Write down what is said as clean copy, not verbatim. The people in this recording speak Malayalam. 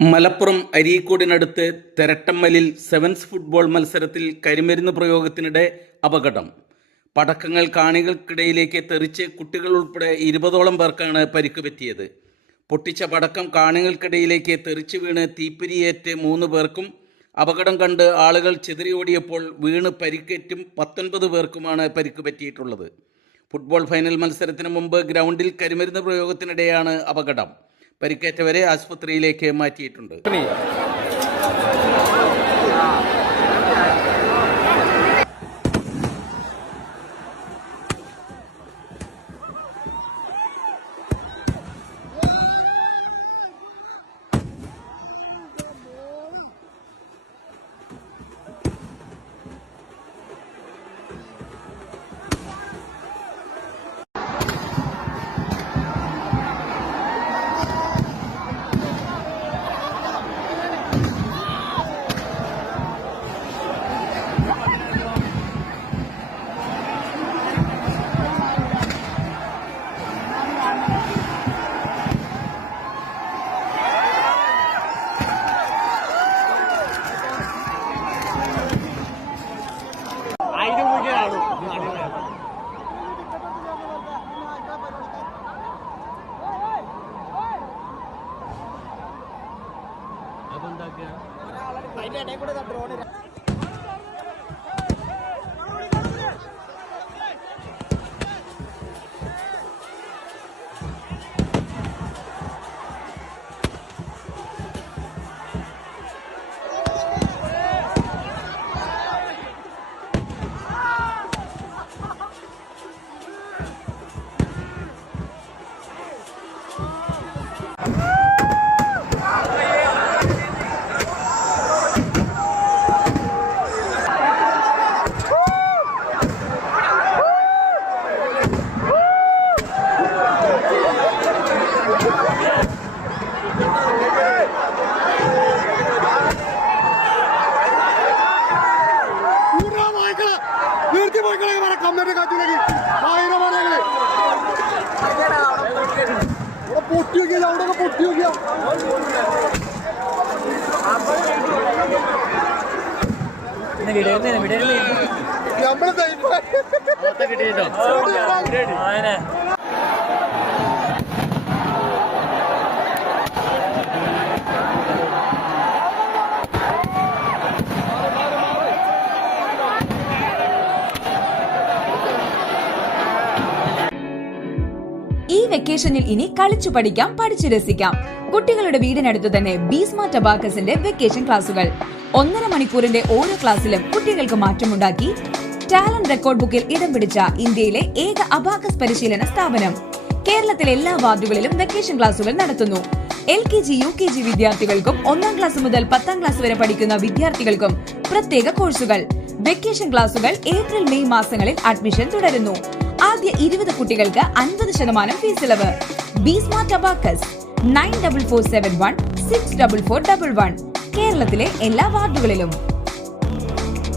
മലപ്പുറം അരീക്കോടിനടുത്ത് തെരട്ടമ്മലിൽ സെവൻസ് ഫുട്ബോൾ മത്സരത്തിൽ കരിമരുന്ന് പ്രയോഗത്തിനിടെ അപകടം. പടക്കങ്ങൾ കാണികൾക്കിടയിലേക്ക് തെറിച്ച് കുട്ടികൾ ഉൾപ്പെടെ 20ഓളം പേർക്കാണ് പരിക്ക് പറ്റിയത്. പൊട്ടിച്ച പടക്കം കാണികൾക്കിടയിലേക്ക് തെറിച്ച് വീണ് തീപ്പിരിയേറ്റ് 3 പേർക്കും, അപകടം കണ്ട് ആളുകൾ ചിതറിയോടിയപ്പോൾ വീണ് പരിക്കേറ്റും 19 പേർക്കുമാണ് പരിക്ക് പറ്റിയിട്ടുള്ളത്. ഫുട്ബോൾ ഫൈനൽ മത്സരത്തിന് മുമ്പ് ഗ്രൗണ്ടിൽ കരിമരുന്ന് പ്രയോഗത്തിനിടെയാണ് അപകടം. പരിക്കേറ്റവരെ ആശുപത്രിയിലേക്ക് മാറ്റിയിട്ടുണ്ട്. ഈ വെക്കേഷനിൽ ഇനി കളിച്ചു പഠിക്കാം, പഠിച്ചു രസിക്കാം. കുട്ടികളുടെ വീടിനടുത്ത് തന്നെ ബീസ്മാർട്ട് അബാക്കസിന്റെ വെക്കേഷൻ ക്ലാസുകൾ. 1.5 മണിക്കൂറിന്റെ ഓരോ ക്ലാസ്സിലും കുട്ടികൾക്ക് മാറ്റമുണ്ടാക്കി ടാലന്റ് റെക്കോർഡ് ബുക്കിൽ ഇടം പിടിച്ച ഇന്ത്യയിലെ ഏക അബാക്കസ് പരിശീലന സ്ഥാപനം. കേരളത്തിലെ എല്ലാ വാർഡുകളിലും വെക്കേഷൻ ക്ലാസുകൾ നടത്തുന്നു. LKG, UKG വിദ്യാർത്ഥികൾക്കും 1ാം ക്ലാസ് മുതൽ 10ാം ക്ലാസ് വരെ പഠിക്കുന്ന വിദ്യാർത്ഥികൾക്കും പ്രത്യേക കോഴ്സുകൾ. വെക്കേഷൻ ക്ലാസുകൾ April, May മാസങ്ങളിൽ അഡ്മിഷൻ തുടരുന്നു. ആദ്യ 20 കുട്ടികൾക്ക് 50% ഫീസ് ഇളവ്. Be Smart abacus 9447164411. കേരളത്തിലെ എല്ലാ വാർഡുകളിലും.